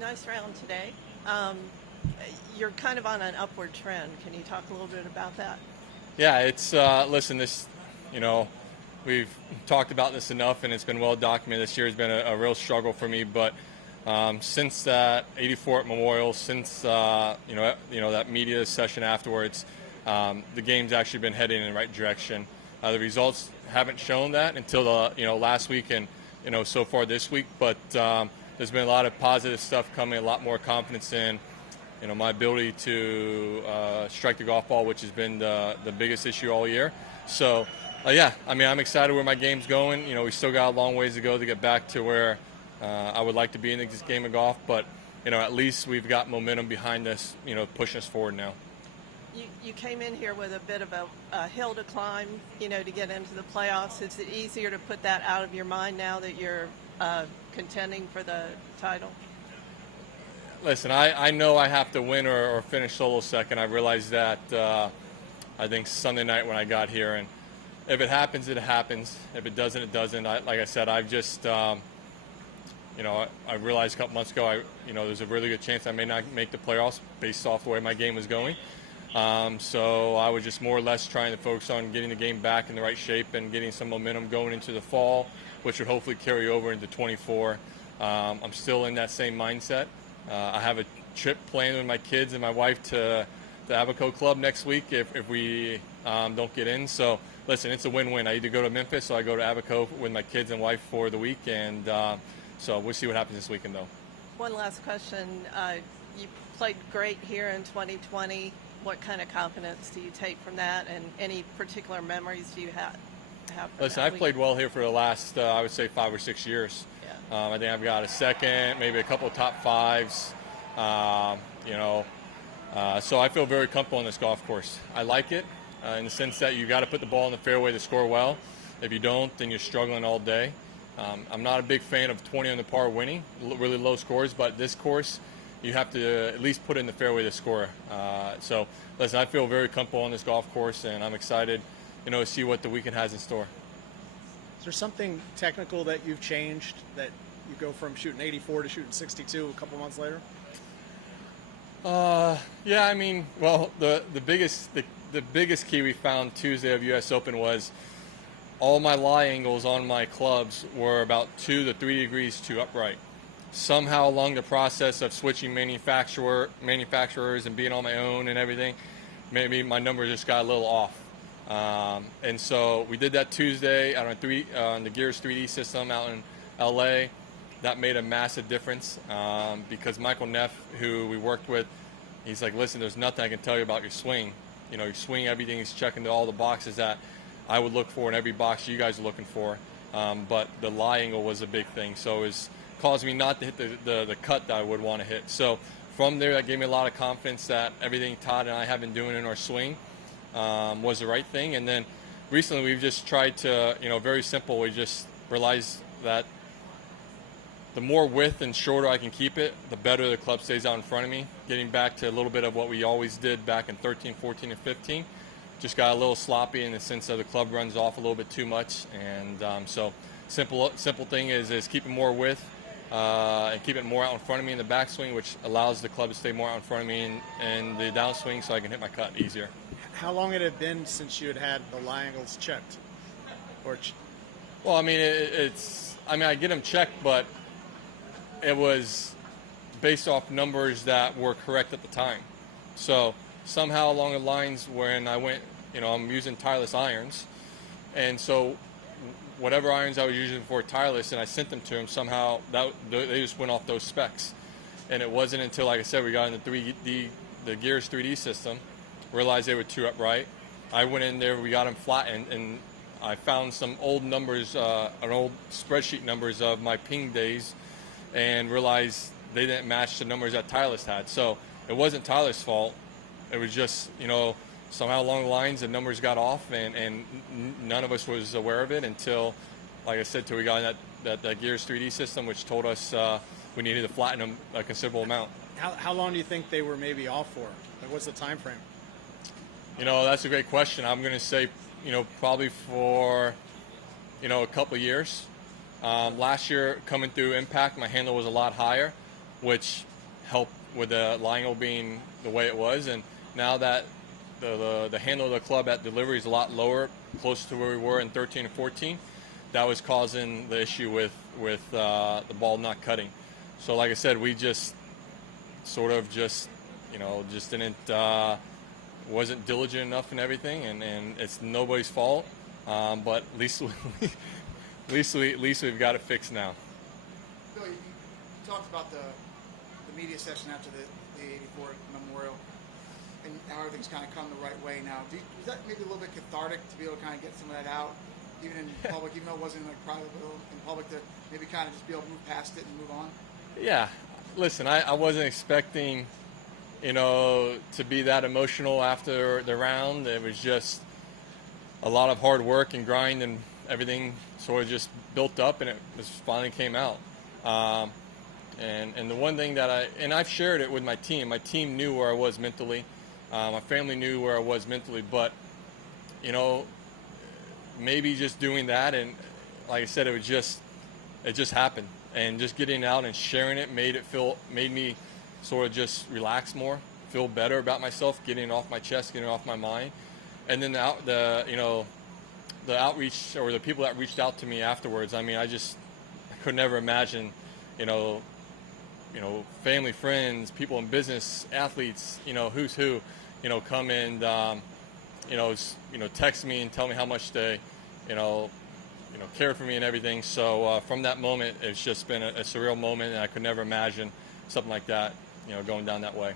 Nice round today. You're kind of on an upward trend. Can you talk a little bit about that? Yeah, it's listen. You know, we've talked about this enough, and it's been well documented. This year has been a real struggle for me, but since that '84 at Memorial, since that media session afterwards, the game's actually been heading in the right direction. The results haven't shown that until the last week and so far this week, but there's been a lot of positive stuff coming, a lot more confidence in my ability to strike the golf ball, which has been the biggest issue all year. So, yeah, I mean, I'm excited where my game's going. We still got a long ways to go to get back to where I would like to be in this game of golf, but, at least we've got momentum behind us, pushing us forward now. You came in here with a bit of a hill to climb, to get into the playoffs. Is it easier to put that out of your mind now that you're contending for the title? Listen, I know I have to win or finish solo second. I realized that, I think, Sunday night when I got here. And if it happens, it happens. If it doesn't, it doesn't. Like I said, I've just, I realized a couple months ago, there's a really good chance I may not make the playoffs based off the way my game was going. So I was just more or less trying to focus on getting the game back in the right shape and getting some momentum going into the fall, which would hopefully carry over into 24. I'm still in that same mindset. I have a trip planned with my kids and my wife to the Abaco Club next week if we don't get in. So, listen, it's a win-win. I either go to Memphis, so I go to Abaco with my kids and wife for the week. And so we'll see what happens this weekend, though. One last question. You played great here in 2020. What kind of confidence do you take from that, and any particular memories do you have from Listen, that I've week? played well here for the last, I would say, 5 or 6 years. Yeah. I think I've got a second, maybe a couple of top fives. So I feel very comfortable on this golf course. I like it in the sense that you got to put the ball in the fairway to score well. If you don't, then you're struggling all day. I'm not a big fan of 20 on the par winning, really low scores, but this course, you have to at least put it in the fairway to score. So, listen, I feel very comfortable on this golf course, and I'm excited, to see what the weekend has in store. Is there something technical that you've changed that you go from shooting 84 to shooting 62 a couple months later? Yeah, I mean, well, the biggest key we found Tuesday of U.S. Open was all my lie angles on my clubs were about 2 to 3 degrees too upright. Somehow along the process of switching manufacturers and being on my own and everything, maybe my numbers just got a little off. And so we did that Tuesday on the Gears 3D system out in LA. That made a massive difference because Michael Neff, who we worked with, he's like, listen, there's nothing I can tell you about your swing. Your swing, everything is checking all the boxes that I would look for in every box you guys are looking for. But the lie angle was a big thing. So it was caused me not to hit the cut that I would want to hit. So from there, that gave me a lot of confidence that everything Todd and I have been doing in our swing was the right thing. And then recently we've just tried to, very simple, we just realized that the more width and shorter I can keep it, the better the club stays out in front of me. Getting back to a little bit of what we always did back in 13, 14, and 15. Just got a little sloppy in the sense that the club runs off a little bit too much. And so simple thing is keeping more width and keep it more out in front of me in the backswing, which allows the club to stay more out in front of me in the downswing so I can hit my cut easier. How long had it been since you had the lie angles checked? Well, I mean, I get them checked, but it was based off numbers that were correct at the time. So somehow along the lines when I went, I'm using tireless irons. And so whatever irons I was using for tireless and I sent them to him, somehow they just went off those specs. And it wasn't until, like I said, we got in the Gears 3D system, realized they were too upright. I went in there, we got them flattened, and I found some old numbers, an old spreadsheet numbers of my ping days, and realized they didn't match the numbers that Titleist had. So it wasn't Tyler's fault. It was just, somehow along the lines the numbers got off, and none of us was aware of it until, like I said, till we got in that Gears 3D system, which told us we needed to flatten them a considerable amount. How long do you think they were maybe off for? Like, what's the time frame? That's a great question. I'm going to say, probably for, a couple of years. Last year, coming through Impact, my handle was a lot higher, which help with the lie angle being the way it was, and now that the handle of the club at delivery is a lot lower, close to where we were in 13 and 14, that was causing the issue with the ball not cutting. So like I said, we just sort of just didn't wasn't diligent enough in everything, and it's nobody's fault. But at least we've got it fixed now. Bill, you talked about the media session after the 84 Memorial, and how everything's kind of come the right way now. Was that maybe a little bit cathartic to be able to kind of get some of that out, even in public, even though it wasn't like private, but in public, to maybe kind of just be able to move past it and move on? Yeah, listen, I wasn't expecting, to be that emotional after the round. It was just a lot of hard work and grind, and everything sort of just built up, and it just finally came out. And the one thing that I've shared it with my team. My team knew where I was mentally. My family knew where I was mentally, but maybe just doing that, and like I said, it just happened, and just getting out and sharing it made me sort of just relax more, feel better about myself, getting it off my chest, getting it off my mind. And then the outreach, or the people that reached out to me afterwards. I mean, I could never imagine, family, friends, people in business, athletes, who's who, come and text me and tell me how much they, care for me and everything. So from that moment, it's just been a surreal moment, and I could never imagine something like that, going down that way.